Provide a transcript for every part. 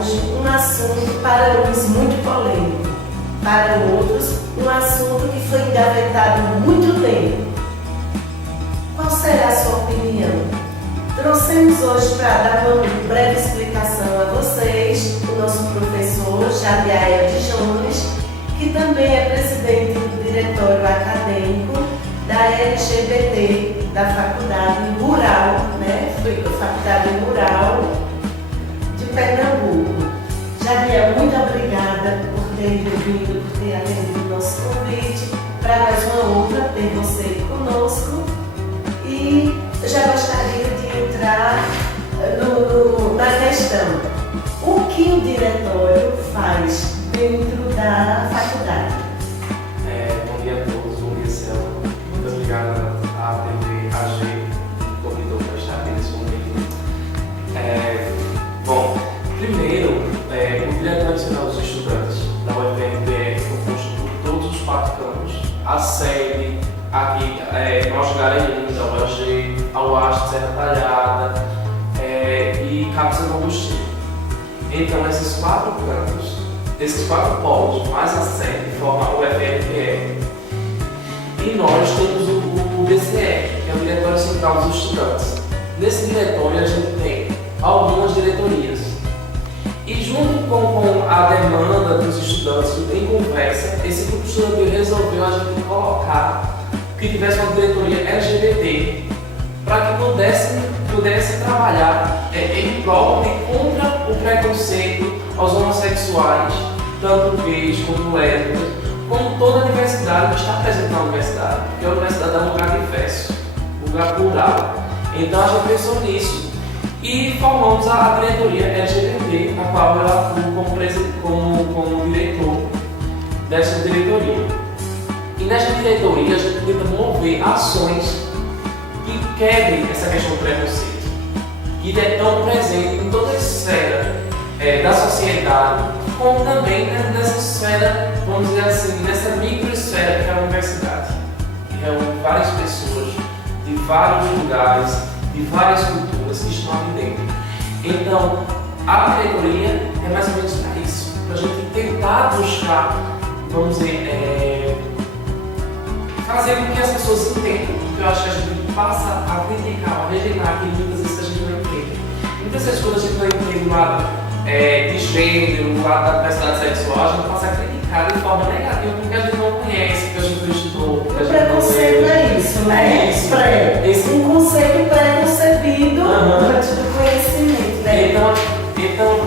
hoje um assunto para uns muito polêmico, para outros um assunto que foi engavetado há muito tempo. Qual será a sua opinião? Trouxemos hoje para dar uma breve explicação a vocês o nosso professor Jadiael de Jones, que também é presidente do diretório acadêmico da LGBT, da Faculdade Rural, Foi a Faculdade Rural de Pernambuco. Jadiael, muito obrigada por ter vindo, por ter atendido o nosso convite. Para mais uma honra ter você conosco. E eu já gostaria de entrar na questão. O que o diretório faz dentro da faculdade? Bom dia a todos, bom dia, Selma. Muito obrigado à TV AG que convidou para estar aqui nesse momento. Bom, primeiro, o Diretório Nacional dos Estudantes da UFRB é composto por todos os 4 campos. A sede, aqui, Nós Garanhuns, a UAG, a UAST, Serra Talhada e Cabo São Agostinho. Então, esses 4 campos, esses 4 polos, mais a sede, formam o UFRB. E nós temos o DCE, que é o Diretório Central dos Estudantes. Nesse diretório, a gente tem algumas diretorias. E junto com a demanda dos estudantes em conversa, esse grupo estudantil resolveu a gente colocar que tivesse uma diretoria LGBT para que pudesse trabalhar em prol e contra o preconceito aos homossexuais, tanto gays como lésbicas, como toda a diversidade que está presente na universidade, porque a universidade é um lugar diverso, um lugar plural. Então a gente pensou nisso e formamos a diretoria LGBT, a qual eu atuo como diretor dessa diretoria. E nesta diretoria a gente tenta mover ações que quebrem essa questão do preconceito, que é tão presente em toda a esfera da sociedade, como também nessa esfera, vamos dizer assim, nessa microesfera que é a universidade, que reúne várias pessoas de vários lugares, de várias culturas que estão ali dentro. Então, a diretoria é mais ou menos para isso, para a gente tentar buscar, vamos dizer, fazer com que as pessoas entendam, porque eu acho que a gente passa a criticar, a rejeitar aquilo que muitas vezes a gente não entende. Muitas vezes quando a gente não entende o lado de gênero, o lado da diversidade sexual, a gente passa a criticar de forma negativa porque a gente não conhece, porque a gente não estudou. O preconceito é isso, né? É isso. Um conceito pré-concebido antes do conhecimento, né? Então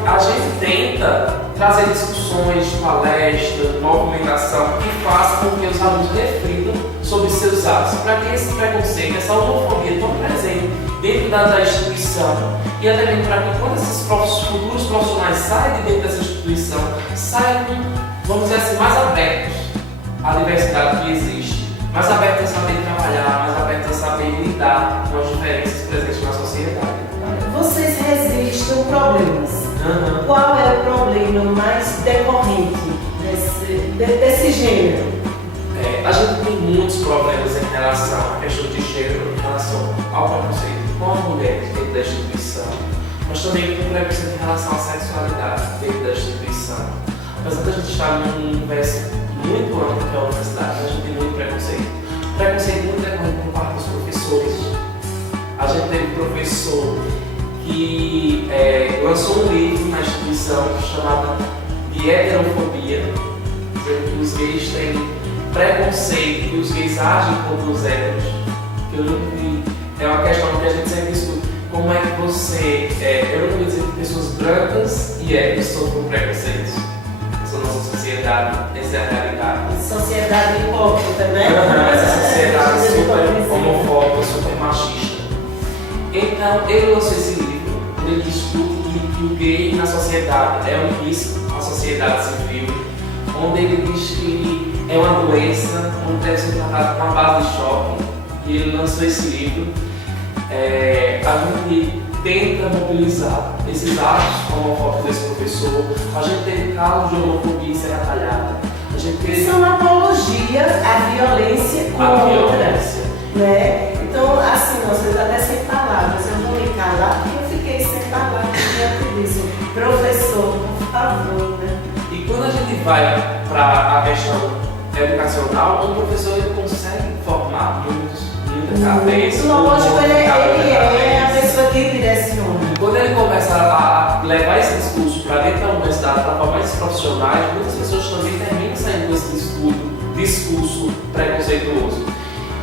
a gente tenta trazer discussões, palestras, movimentação que façam com que os alunos reflitam sobre seus atos, para que esse preconceito, essa homofobia tão presente dentro da instituição e até mesmo para que quando esses futuros profissionais saiam de dentro dessa instituição, saiam, vamos dizer assim, mais abertos à diversidade que existe, mais abertos a saber trabalhar, mais abertos a saber lidar com as diferenças presentes na sociedade. Vocês resistem problemas. Qual é o problema mais decorrente desse gênero? A gente tem muitos problemas em relação à questão de gênero, em relação ao preconceito com as mulheres dentro da instituição, mas também com preconceito em relação à sexualidade dentro da instituição. Apesar de a gente estar num universo muito amplo que é a universidade, a gente tem muito preconceito. Preconceito muito decorrente por parte dos professores. A gente teve um professor que lançou um livro na instituição chamado de heterofobia, dizendo que os gays têm preconceito, que os gays agem contra os héteros, que eu nunca vi. É uma questão que a gente sempre discute. Como é que você... eu não vou dizer que pessoas brancas e héteros sofrem preconceitos. Essa nossa sociedade, essa é a realidade. Sociedade hipócrita, né? Essa sociedade super homofóbica, super machista. Então, ele lançou esse livro, onde ele discute que o gay na sociedade é um risco à sociedade civil, onde ele diz que é uma doença, onde deve ser tratado na base de choque, e ele lançou esse livro. A gente tenta mobilizar esses atos homofóbicos desse professor. A gente teve casos de homofobia em Serra Talhada. São apologia à violência contra. Né? Então, assim, você está até sem palavras. Eu vou me calar porque eu fiquei sem palavras diante disso. Professor, vai para a questão educacional, um professor ele consegue formar muita cabeça. Lógico, ele é a pessoa que direciona. Quando ele começa a levar esse discurso para dentro da universidade, para formar esses profissionais, muitas pessoas também terminam saindo com esse discurso preconceituoso.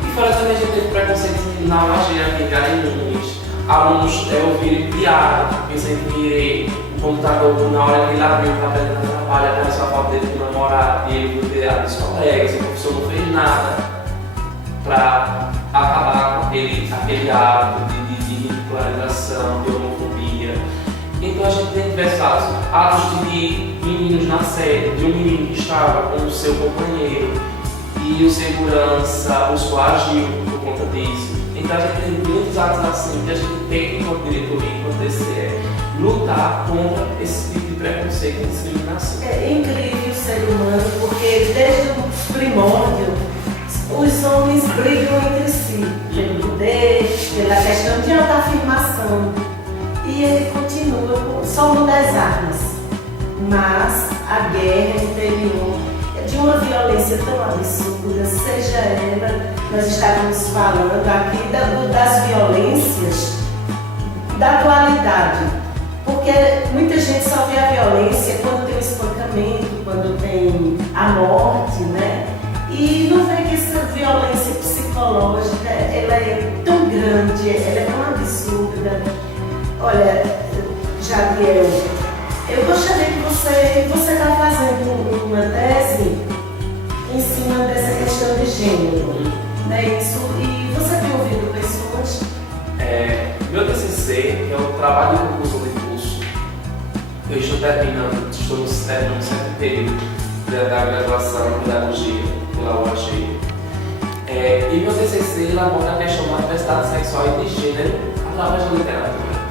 E fora também a gente teve preconceito na UAG aqui em Garanhuns. Alunos ouvirem piada, pensando em virei o computador na hora que ele abriu para apresentar trabalho, apareceu a foto dele com o namorado, e ele foi dos colegas, o professor não fez nada para acabar com aquele hábito de ridicularização, de homofobia. Então a gente tem diversos atos de meninos na sede, de um menino que estava com o seu companheiro e o segurança os coagiu por conta disso. Então a gente tem muitos atos assim que a gente tem, enquanto diretoria, enquanto DCE, lutar contra esse tipo de preconceito e discriminação. É incrível o ser humano, porque desde o primórdio os homens brigam entre si, pelo poder, pela questão de autoafirmação. E ele continua, só muda as armas. Mas a guerra interior é de uma violência tão absurda, seja ela, nós estávamos falando aqui das violências da atualidade. Porque muita gente só vê a violência quando tem o espancamento, quando tem a morte, né? E não vê que essa violência psicológica, ela é tão grande, ela é tão absurda. Olha, Jadiel, eu gostaria que você está fazendo uma tese em cima dessa questão de gênero, né? Isso, e você tem ouvido pessoas? Meu TCC, que é o trabalho de conclusão de curso, eu estou no certo período da graduação em pedagogia pela UAG. E meu TCC aborda a questão da diversidade sexual e de gênero através da literatura.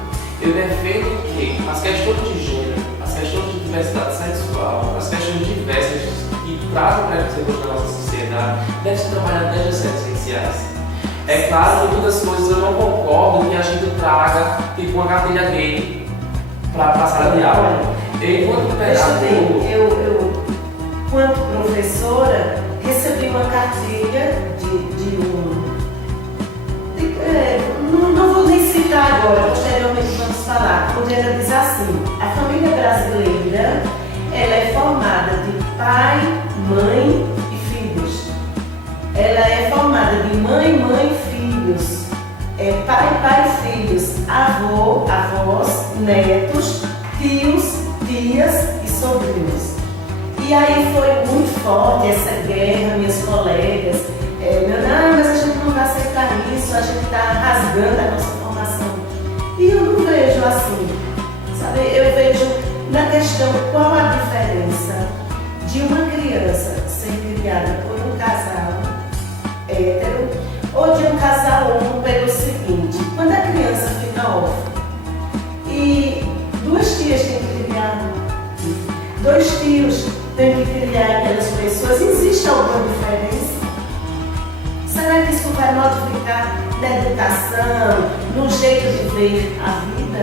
Eu defendo que as questões de gênero, as questões de diversidade sexual, as questões diversas que trazem preconceito na nossa sociedade devem ser trabalhadas desde as séries iniciais. É claro que muitas coisas eu não concordo que a gente traga tipo uma cartilha gay para a sala de aula. Enquanto pedagogo, eu, quanto professora, recebi uma cartilha não vou nem citar agora, posteriormente vamos falar, onde ela diz assim: a família brasileira ela é formada de pai, mãe e filhos. Ela é formada de mãe, filhos, pai, filhos, avô, avós, netos, tios, tias e sobrinhos. E aí foi muito forte essa guerra, minhas colegas, mas a gente não vai aceitar isso, a gente está rasgando a nossa formação. E eu não vejo assim, sabe? Eu vejo na questão qual a diferença de uma criança ser criada por um casal hétero ou de um casal homo pelo seguinte: quando a criança fica órfã e duas tias têm que criar, dois tios têm que criar aquelas pessoas, existe alguma diferença? Será que isso vai modificar na educação, no jeito de ver a vida?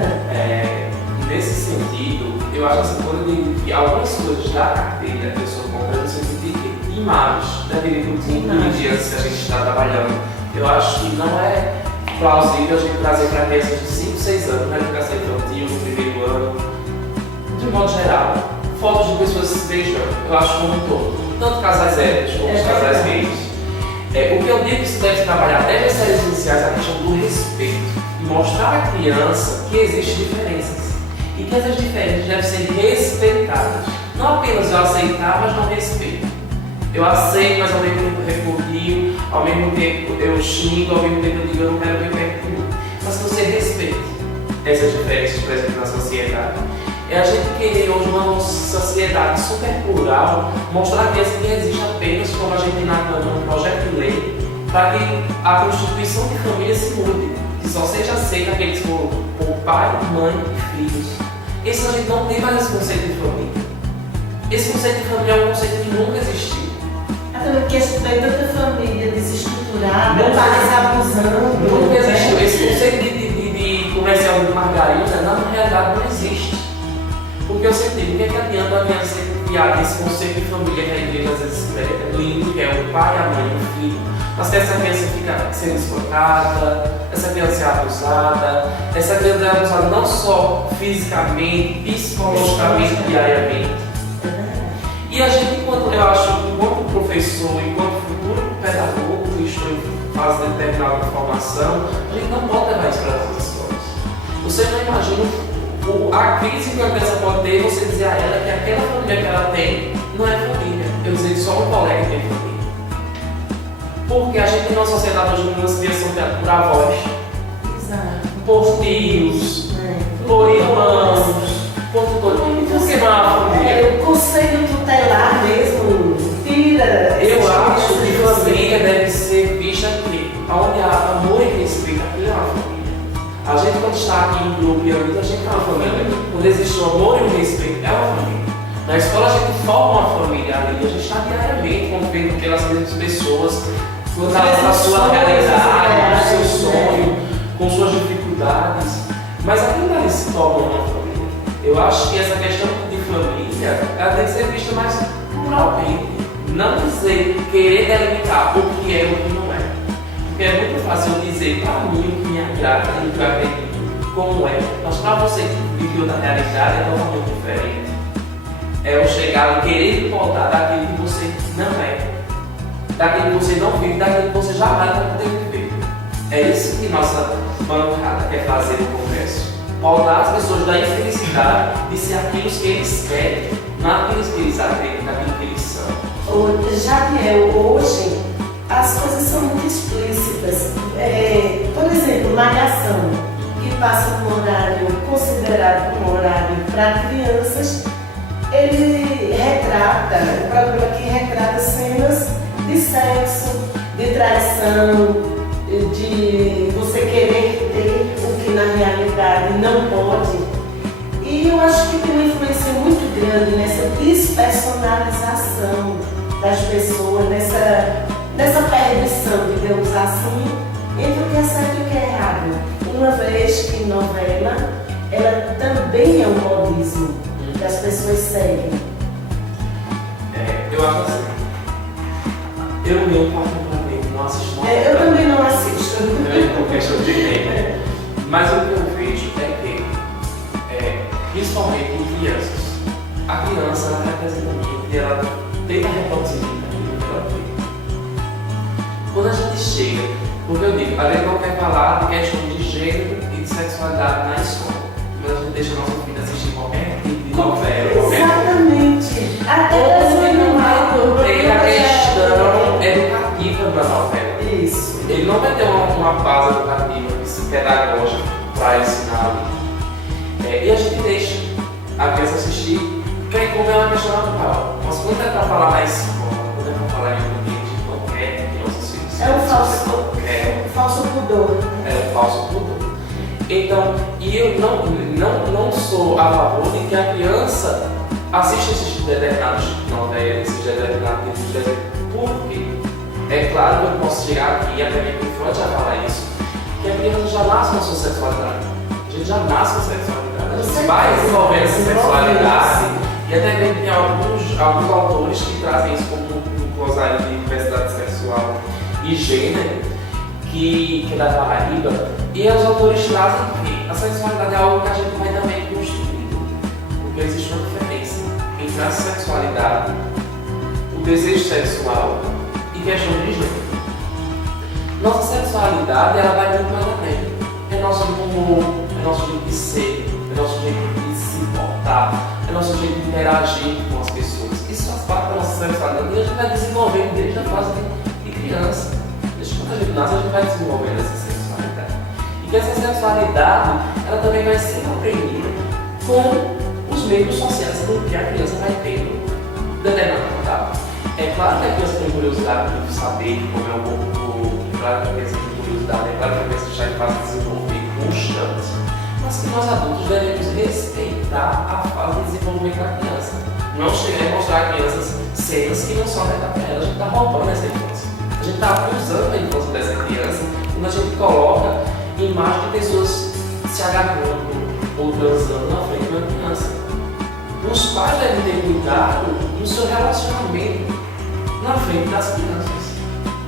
Nesse sentido, eu acho assim, quando eu digo que algumas coisas da carteira eu sou contra, no sentido de imagens, daquele grupo de dias que a gente está trabalhando, eu acho que não é plausível a gente trazer para crianças de 5, 6 anos na educação infantil, no primeiro ano, de modo geral, fotos de pessoas se beijando, eu acho como um todo, tanto casais héteros como os casais gays. O que eu digo que se deve trabalhar desde as séries iniciais é a questão do respeito e mostrar à criança que existem diferenças e que essas diferenças devem ser respeitadas. Não apenas eu aceitar, mas não respeito. Eu aceito, mas ao mesmo tempo repudio, ao mesmo tempo eu xingo, ao mesmo tempo eu digo eu não quero ver perto de mim. Mas que você respeite essas diferenças presentes na sociedade. É a gente querer hoje uma sociedade super plural, mostrar a criança que existe apenas como a gente tem no projeto de lei, para que a constituição de família se mude, que só seja aceita aqueles por pai, mãe e filhos. Esse a gente não tem mais esse conceito de família. Esse conceito de família é um conceito que nunca existiu. Até porque a gente tem tanta família desestruturada, pais abusando. Nunca existiu. Esse conceito de comercial de margarina, na realidade, não existe. Porque eu sempre digo, o que é que adianta a criança ser criado esse conceito de família que a igreja às vezes prega, lindo, que é o pai, a mãe e o filho, mas que essa criança fica sendo espancada, essa criança é abusada, essa criança é abusada não só fisicamente, psicologicamente, diariamente. E a gente, eu acho, enquanto professor, enquanto futuro pedagogo, que estou em fase de determinada formação, a gente não pode levar isso para as escolas. Você não imagina a crise que a criança pode ter, você dizer a ela que aquela família que ela tem não é família. Eu dizer que só um colega tem família. Porque a gente tem uma sociedade hoje em dia que são criadas por avós, por tios, por irmãos, por tudo. Por que não é uma família? O conselho tutelar mesmo tira. Eu acho que família deve ser vista aqui, onde há amor e respeito, aqui é uma família. A gente, quando está aqui em grupo e amigos, a gente é uma família. Quando existe o amor e o respeito, é uma família. Na escola, a gente forma uma família ali, a gente está diariamente convivendo com aquelas mesmas pessoas, com a sua realidade, com o seu sonho, com suas dificuldades. Mas aquilo ali se torna uma família. Eu acho que essa questão de família, ela tem que ser vista mais pluralmente. Não dizer, querer delimitar o que é e o que não é. Porque é muito fácil dizer para mim o que me agrada e o que eu acredito como é. Mas para você que viveu na realidade é totalmente diferente. É eu chegar e querer podar daquilo que você não é. Daquilo que você não vive, daquilo que você jamais vai poder viver. É isso que nossa bancada quer fazer no congresso. Podar as pessoas da infelicidade de ser aquilo que eles querem, não aquilo que eles acreditam, naquilo que eles são. Jadiel, hoje as coisas são muito explícitas. Por exemplo, Malhação, que passa um horário considerado um horário para crianças, ele retrata, o programa que retrata cenas de sexo, de traição, de você querer ter o que na realidade não pode. E eu acho que tem uma influência muito grande nessa despersonalização das pessoas, nessa perdição, digamos assim, entre o que é certo e o que é errado. Uma vez que novela, ela também é um modismo que as pessoas seguem. Eu acho assim. Eu mesmo, particularmente, não assisto novela. Eu também não assisto. Por questão de tempo. Mas o que eu vejo é que, principalmente em crianças, a criança ela representa muito e ela tenta reproduzir aquilo que ela vê. Quando a gente chega, porque eu digo, a gente não quer falar de questão de gênero e de sexualidade na escola, mas a gente deixa a nossa filha assistir qualquer tipo de novela, qualquer coisa. Exatamente. Até Ele não vai ter a questão educativa da novela. Isso. Ele não vai ter uma base educativa, pedagógica para ensinar ali. E a gente deixa a criança assistir, porque como é uma questão natural. Mas quando é para falar na escola, quando é para falar em um ambiente, não quer que nossos filhos É um falso pudor. É um falso pudor. Então, e eu não sou a favor de que a criança assista esses determinados novelas, esses determinados tipos de desenho. Por quê? É claro que eu posso chegar aqui, até mesmo que Freud já fala isso, que a criança já nasce com a sua sexualidade. A gente já nasce com a sexualidade. A gente vai desenvolvendo essa sexualidade. E até mesmo tem alguns autores que trazem isso como um glossário de diversidade sexual e gênero, que é da Paraíba. E os autores trazem que a sexualidade é algo que a gente vai também construindo. Porque existe uma diferença entre a sexualidade, o desejo sexual e questão de gênero. Nossa sexualidade ela vai muito mais além. É nosso humor, é nosso jeito de ser, é nosso jeito de se portar, é nosso jeito de interagir com as pessoas. Isso faz parte da nossa sexualidade e a gente vai desenvolvendo desde a fase de criança. Desde quando a gente nasce, a gente vai desenvolvendo essa sexualidade. E que essa sexualidade ela também vai ser aprendida com os meios sociais que a criança vai tendo determinado contato. É claro que a criança tem curiosidade de saber como é o corpo, é claro que a criança tem curiosidade, é claro que a criança está em fase de desenvolvimento constante, mas que nós adultos devemos respeitar a fase de desenvolvimento da criança. Não chegar e mostrar a crianças cenas que não são da para ela, a gente está roubando essa infância. A gente está acusando a infância dessa criança quando a gente coloca imagens de pessoas se agarrando ou transando na frente de uma criança. Os pais devem ter cuidado no seu relacionamento na frente das crianças.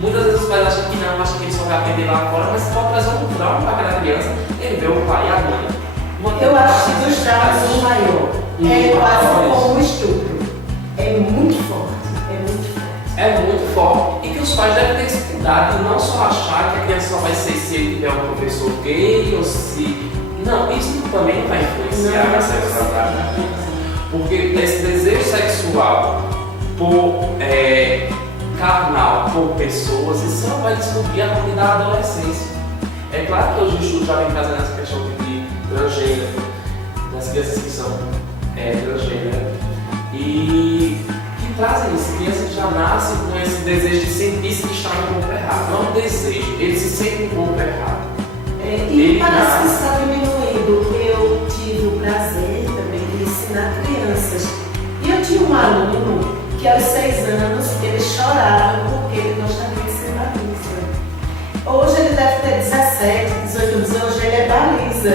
Muitas vezes os pais acham que não, acham que ele só vai aprender lá fora, mas pode trazer um trauma para aquela criança, ele vê o pai e a mãe. Eu acho que dos traumas o maior é quase como um estupro. É muito forte, é muito forte. É muito forte. E que os pais devem ter esse cuidado de não só achar que a criança só vai ser se ele tiver um professor gay ou se... Não, isso também não vai influenciar na sexualidade da criança. Porque esse desejo sexual por carnal, por pessoas, isso não vai descobrir a partir da adolescência. É claro que hoje o estudo já vem trazendo essa questão de transgênero, das crianças que são transgênero, e que trazem isso, crianças que já nascem com esse desejo de sentir-se que está no corpo errado. Não é um desejo, eles se sentem no corpo errado. E parece que está diminuindo. Eu tive o prazer também de ensinar crianças. E eu tinha um aluno que aos 6 anos ele chorava porque ele gostaria de ser baliza. Hoje ele deve ter 17, 18 anos, hoje ele é baliza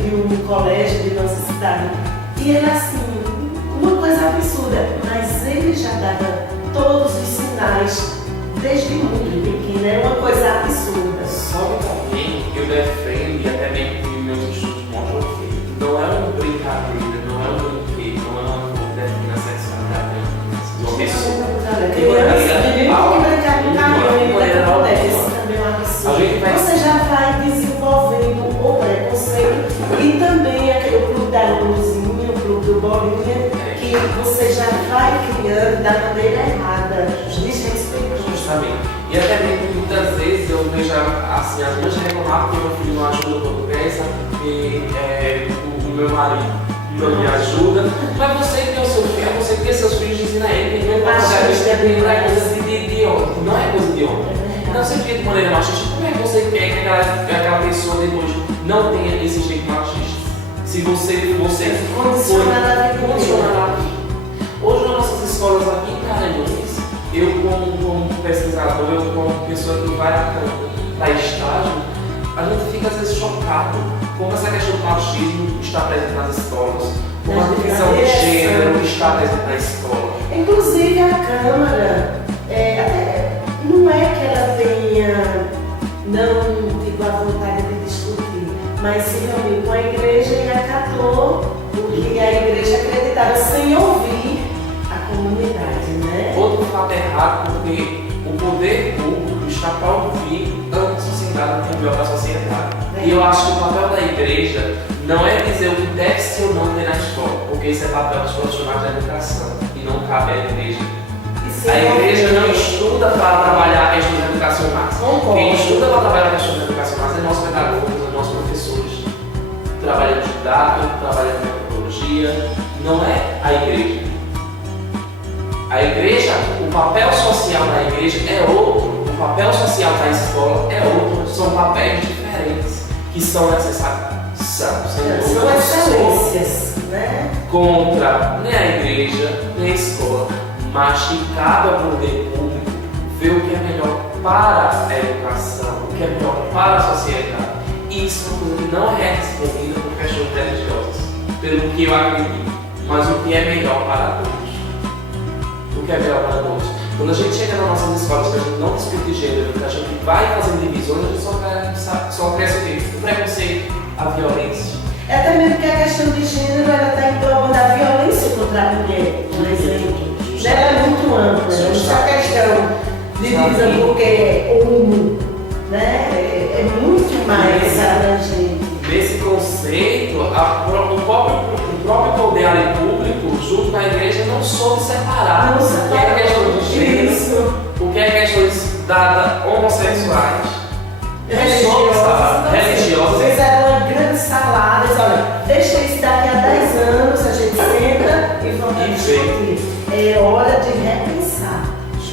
de um colégio de nossa cidade. E ele assim, uma coisa absurda, mas ele já dava todos os sinais desde muito pequeno, era uma coisa absurda. Só que também eu defendo, e até mesmo que meus estudos mostram que não é uma brincadeira, não é um brinquedo, não é uma coisa que define a sexualidade de uma pessoa. Você já vai desenvolvendo o preconceito e também aquele clube da luzinha, o clube do bolinha, que você já vai criando da maneira errada, desrespeitosa. Justamente. E até mesmo muitas vezes eu vejo assim, as mães reclamar porque meu filho não ajuda quando pensa, que o meu marido não me ajuda. Mas você cria o seu filho, você cria seus filhos e ensina ele que não é coisa de homem. Não é coisa de homem. Não se cria de maneira machista. Como é que você quer que aquela pessoa depois não tenha esse jeito machista? Se você condicionar a vida. Hoje nas nossas escolas aqui em Garanhuns, eu como pesquisador, eu como pessoa que vai para estágio, a gente fica às vezes chocado como essa questão do machismo está presente nas escolas, como a divisão de gênero está presente na escola. Inclusive a Câmara, não é que ela tenha não tido a vontade de discutir, mas se reuniu com a igreja e acatou o que a igreja acreditava sem ouvir a comunidade, né? Outro fato errado, porque o poder público está para ouvir a sociedade, o melhor da sociedade. E eu acho que o papel da igreja não é dizer o que deve ser ou não ter na escola, porque isso é papel dos profissionais da educação e não cabe à igreja. A igreja não estuda para trabalhar questões educacionais. Quem estuda para trabalhar questões educacionais é nossos pedagogos, nossos professores. Trabalham de didática, trabalham de metodologia, não é a igreja. A igreja, o papel social da igreja é outro, o papel social da escola é outro, são papéis diferentes que são necessários. São excelências, né? Contra nem a igreja, nem a escola, mas que cabe ao poder público ver o que é melhor para a educação, o que é melhor para a sociedade. Isso é uma coisa que não é respondida por questões religiosas, pelo que eu acredito, mas o que é melhor para todos. O que é melhor para todos. Quando a gente chega nas nossas escolas, que a gente não discute de gênero, que a gente vai fazendo divisões, a gente só cresce o quê? O preconceito, a violência. É até mesmo que a questão de gênero está englobando a violência contra a mulher, por exemplo. Ela é muito ampla, não é a questão de divisão porque é homo, né? É muito mais abrangente. Nesse conceito, o próprio poder ali público, junto com a igreja, não soube separar o que é questão de gênero, o que é questões homossexuais, religiosas. Fizeram uma grande salada, olha, deixa isso daqui a 10 anos, a gente senta e vamos discutir. É hora de repensar.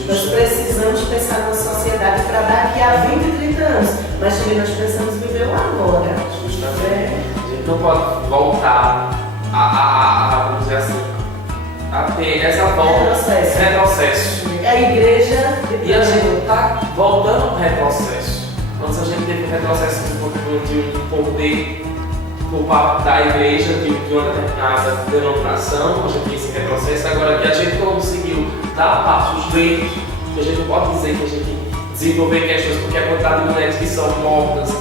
Nós precisamos pensar na sociedade para daqui a 20, 30 anos, mas também nós precisamos viver o agora. Justamente. A gente não pode voltar vamos dizer assim, a ter essa volta, retrocesso. A igreja... E a gente está voltando ao retrocesso. Antes a gente teve um retrocesso de um poder por parte da igreja, de uma determinada denominação, a gente tem esse retrocesso. Agora que a gente conseguiu dar passos lentos, que a gente não pode dizer que a gente desenvolver questões, porque a quantidade de mulheres que são mortas,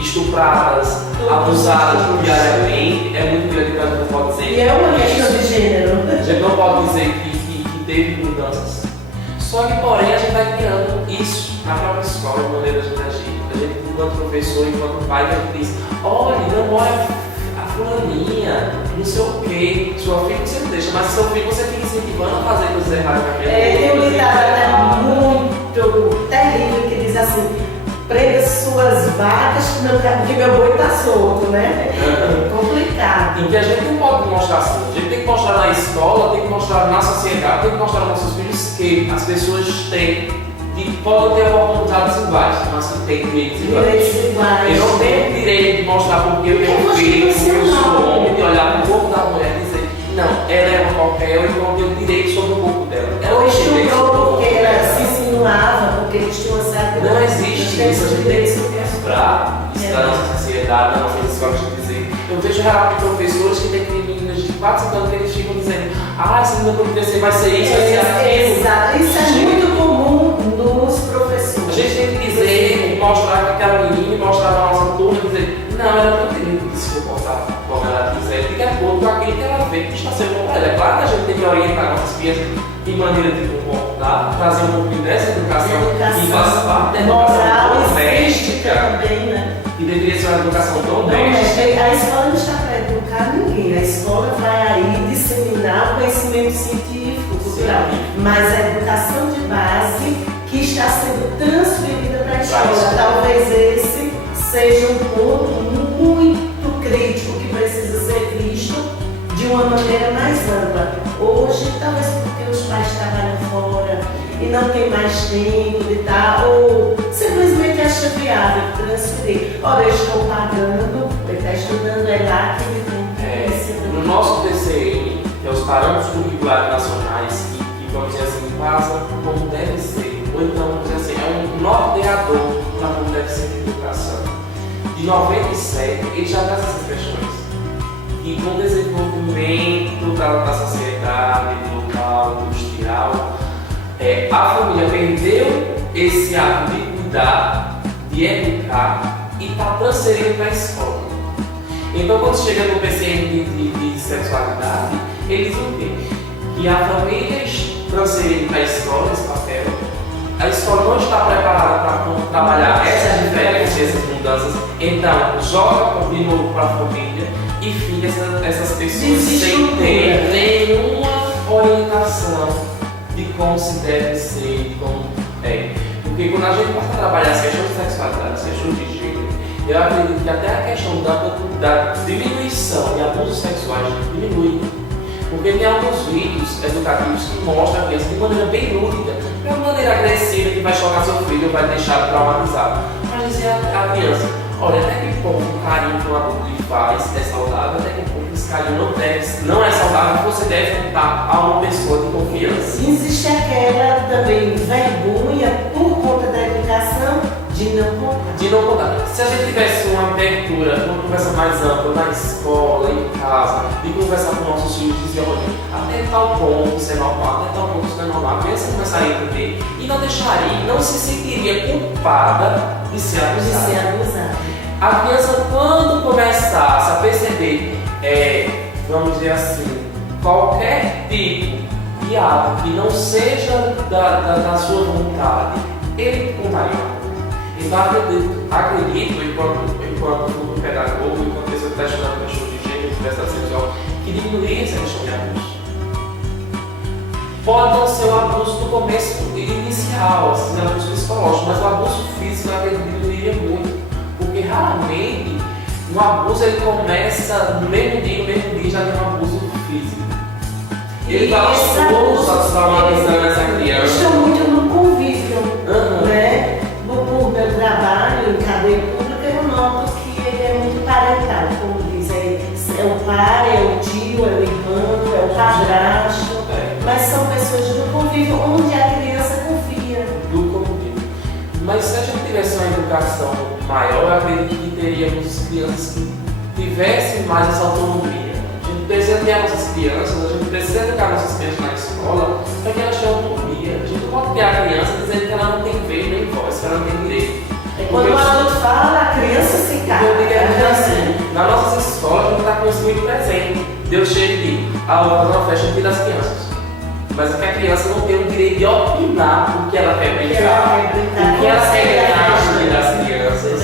estupradas, abusadas diariamente é muito grande, que a gente não pode dizer. E é uma questão de gênero. A gente não pode dizer que teve mudanças. Só que, porém, a gente vai criando isso na própria escola, de maneira de agir. A gente, enquanto professor, enquanto pai, a gente diz: olha, namora a fulaninha, não sei o quê, sua filha você não deixa, mas seu filho você fica incentivando a fazer coisas erradas com a criança. Tem um ditado até muito terrível que diz assim: prenda suas vacas, porque meu boi está solto, né? É complicado. Em que a gente não pode mostrar assim. A gente tem que mostrar na escola, tem que mostrar na sociedade, tem que mostrar aos nossos filhos que as pessoas têm. E podem ter oportunidades iguais, mas que tem direitos iguais. Eu não tenho direito de mostrar porque eu tenho filho, porque eu sou homem, de olhar para o corpo da mulher e dizer: não, ela é uma qualquer, eu não tenho direito sobre o corpo dela. Ou estuprou porque ela se insinuava, porque eles tinham certo. Não existe isso, a gente tem que se quebrar isso da nossa sociedade, da nossa escola, de dizer. Eu vejo relatos de professores que têm meninas de 4, 5 anos que eles ficam dizendo: ah, se não acontecer vai ser isso, vai ser aquilo. Exato, isso é muito comum nos professores. A gente tem que dizer, mostrar que aquela menina, mostrar na nossa turma e dizer: não, ela não tem que se comportar como ela quiser, de acordo com aquilo que ela vê que está sendo bom para ela. É claro que a gente tem que orientar nossas filhas em maneira de comportar, trazer um pouquinho dessa educação que faz parte da educação doméstica também, né? Que deveria ser uma educação doméstica. A escola não está para educar ninguém, a escola vai aí disseminar o conhecimento científico, cultural, mas a educação de base que está sendo transferida para a escola, talvez esse seja um ponto muito crítico que precisa ser visto de uma maneira mais ampla. Hoje, talvez porque os pais trabalham fora e não tem mais tempo de estar, ou simplesmente acha viável transferir. Olha, eu estou pagando, ele está estudando, é lá que ele tem que no nosso TCM, que é os parâmetros curriculares nacionais, que vamos dizer assim, passam como deve ser, ou então vamos dizer assim, é um norteador para como deve ser a educação. De 97, ele já traz essas questões. E com o desenvolvimento da sociedade, local, industrial, a família perdeu esse ato de cuidar, de educar e está transferindo para a escola. Então, quando chega no PCM de sexualidade, eles o quê? Que a família transferindo para a escola esse papel, a escola não está preparada para trabalhar essas diferenças, essas mudanças, então joga de novo para a família e fica essas pessoas sem ter nenhuma orientação de como se deve ser, de como é. Porque quando a gente passa a trabalhar as questões de sexualidade, as questões de gênero, eu acredito que até a questão da diminuição de abusos sexuais diminui. Porque tem alguns vídeos educativos que mostram a criança de maneira bem lúdica, não de maneira agressiva que vai chocar seu filho, vai deixar traumatizado. Mas dizer à criança: olha, até que ponto o carinho que um adulto lhe faz é saudável, até que ponto esse carinho não é saudável, você deve contar a uma pessoa de confiança. Existe aquela também vergonha por conta da educação de não contar. Se a gente tivesse uma abertura, uma conversa mais ampla na escola, em casa, de conversar com nossos filhos e dizer: olha, até tal ponto isso é normal, até tal ponto isso não é normal, a criança começaria a entender e não deixaria, não se sentiria culpada de ser abusada. A criança, quando começasse a perceber, vamos dizer assim, qualquer tipo de ato que não seja da sua vontade, ele contaria. Então, acredito enquanto futuro pedagogo, enquanto pessoa que está estudando questão de gênero, diversidade sexual, que diminuir essa questão de abuso. Pode não ser o abuso no começo inicial, assim, o abuso psicológico, mas o abuso físico eu acredito que diminuiria muito, porque raramente o abuso ele começa no mesmo dia já tem um abuso físico. Ele está aos poucos traumatizando essa criança. Estou muito no convívio, né? No meu trabalho em cadeia pública, eu noto que ele é muito parental, como diz, é o pai, é o tio, é o irmão, é o padrasto, mas são pessoas do convívio onde a criança confia. Do convívio. Mas se a gente tivesse uma educação maior, eu acredito que teríamos crianças que tivesse mais essa autonomia. A gente precisa ter as nossas crianças, a gente precisa educar nossas crianças na escola para que elas tenham autonomia. A gente não pode ter a criança dizendo que ela não tem vez nem voz, que ela não tem direito. Quando o adulto fala, a criança se cala. Eu digo assim, nas nossas escolas a gente está com isso muito presente. Deus chega e diz, vou fazer uma festa aqui das crianças. Mas é que a criança não tem o direito de opinar o que ela quer brincar, o que ela quer ganhar das crianças.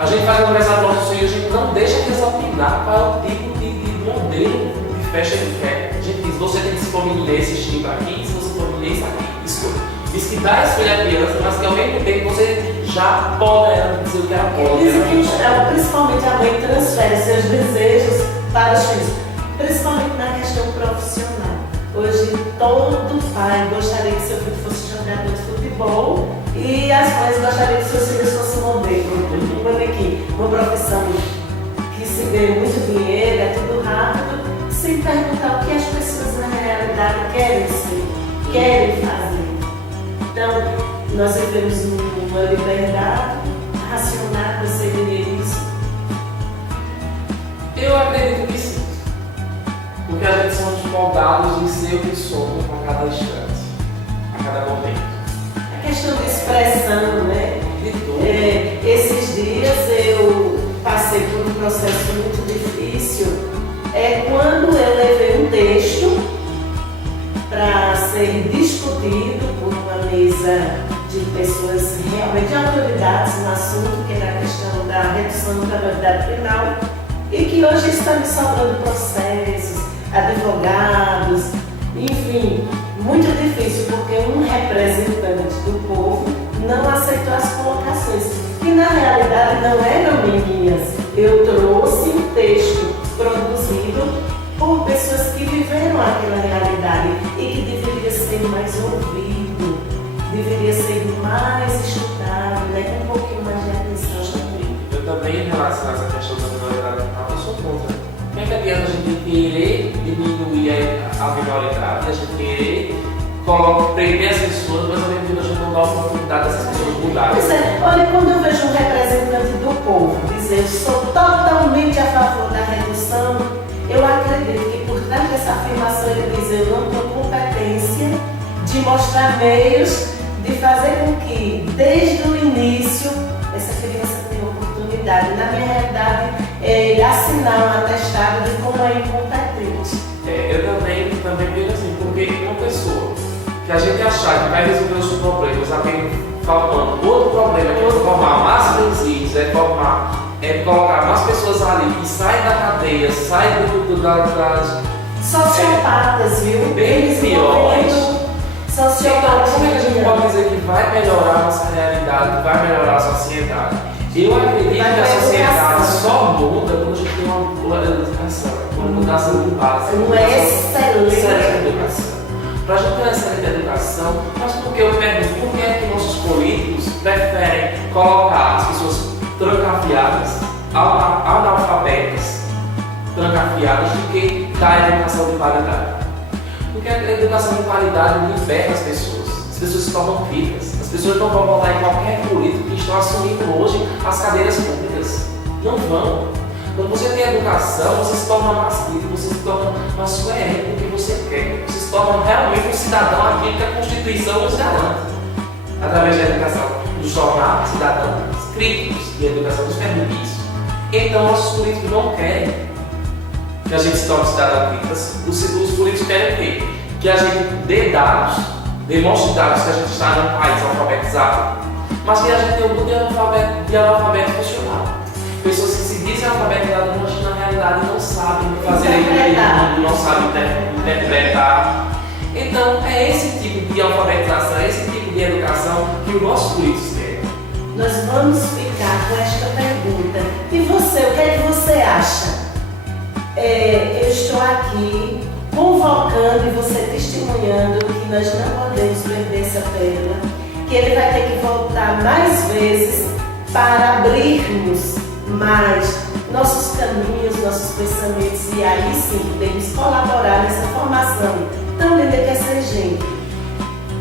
A gente faz um aniversário do nosso filho, a gente não deixa a criança opinar qual é o tipo de modelo de festa que quer. A gente diz, você tem que se for nesse estilo aqui, se você for nesse aqui, escolha. Diz que dá a escolha à criança, mas que ao mesmo tempo você já pode dizer o que ela pode. Principalmente a mãe transfere seus desejos para os filhos, principalmente na questão profissional. Hoje todo pai gostaria que seu filho fosse jogador de futebol e as mães gostariam que seus filhos fossem modelo, um manequim, uma profissão que se ganha muito dinheiro, é tudo rápido, sem perguntar o que as pessoas na realidade querem ser, querem fazer. Então, nós vivemos uma liberdade racional, você diria isso? Eu acredito que sim. Porque a gente somos moldados de ser o que somos a cada instante, a cada momento. A questão de expressão, né? De tudo. Esses dias eu passei por um processo muito difícil. Quando eu levei um texto para ser discutido por uma mesa de pessoas realmente de autoridades no assunto, que era a questão da redução da mortalidade penal, e que hoje está me sobrando processos, advogados, enfim, muito difícil, porque um representante do povo não aceitou as colocações, que na realidade não eram minhas. Eu trouxe um texto produzido por pessoas que viveram aquela realidade e que deveria ser mais ouvido, deveria ser mais estudado, né, com um pouquinho mais de atenção. Eu também, em relação a essa questão da minoridade penal, eu sou contra. Como é que adianta a gente querer diminuir a minoridade, a gente querer prender as pessoas, mas ao mesmo tempo a gente não dá a oportunidade dessas pessoas mudarem? Pois é, olha, quando eu vejo um representante do povo dizer sou totalmente a favor da redução, eu acredito que por trás dessa afirmação ele diz eu não tenho competência de mostrar meios de fazer com que desde o início essa criança tenha oportunidade. Na minha realidade, ele assinar um atestado de como é incompetente. Eu também vejo assim, porque uma pessoa que a gente achar que vai resolver os problemas, apenas faltando outro problema, que é formar mais presídios, colocar mais pessoas ali que saem da cadeia, saem das sociopatas, viu? Bem piores. Sociopatas. Como é que a gente pode dizer que vai melhorar a nossa realidade, vai melhorar a sociedade? Eu acredito que a sociedade só muda quando a gente tem uma educação, uma mudança de base. Uma excelente educação. Para a gente ter uma excelente educação, mas por que eu pergunto, por que é que nossos políticos preferem colocar as pessoas trancafiadas, analfabetas, trancafiadas, do que dar educação de qualidade? Porque a educação de qualidade liberta as pessoas se tornam ricas, as pessoas não vão votar em qualquer político que estão assumindo hoje as cadeiras públicas. Não vão. Quando você tem educação, você se torna mais rico, você se torna mais coerente com o que você quer, você se torna realmente um cidadão aquilo que a Constituição nos garante. Através da educação, nos tornar cidadãos críticos e a educação nos permite isso. Então, nossos políticos não querem que a gente se torne cidadão crítico. Os políticos querem o quê? Que a gente dê dados, demonstre dados que a gente está num país alfabetizado, mas que a gente tem um mundo de analfabeto funcional. Pessoas que se dizem alfabetizadas, mas que na realidade não sabem fazer leitura, não sabem interpretar. Então, é esse tipo de alfabetização, é esse tipo de educação que os nossos políticos querem. Nós vamos ficar com esta pergunta. E você, o que é que você acha? Eu estou aqui convocando e você testemunhando que nós não podemos perder essa pérola, que ele vai ter que voltar mais vezes para abrirmos mais nossos caminhos, nossos pensamentos e aí sim podemos colaborar nessa formação tão linda que é ser gente.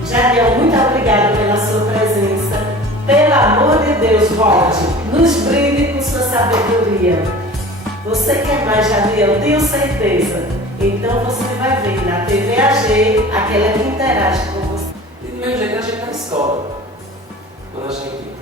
Jadiel, muito obrigada pela sua presença. Pelo amor de Deus, volte, nos brinde com sua sabedoria. Você quer mais de Adriel? Tenho certeza. Então você vai ver na TV AG aquela que interage com você. E do mesmo jeito a gente na escola. Quando a gente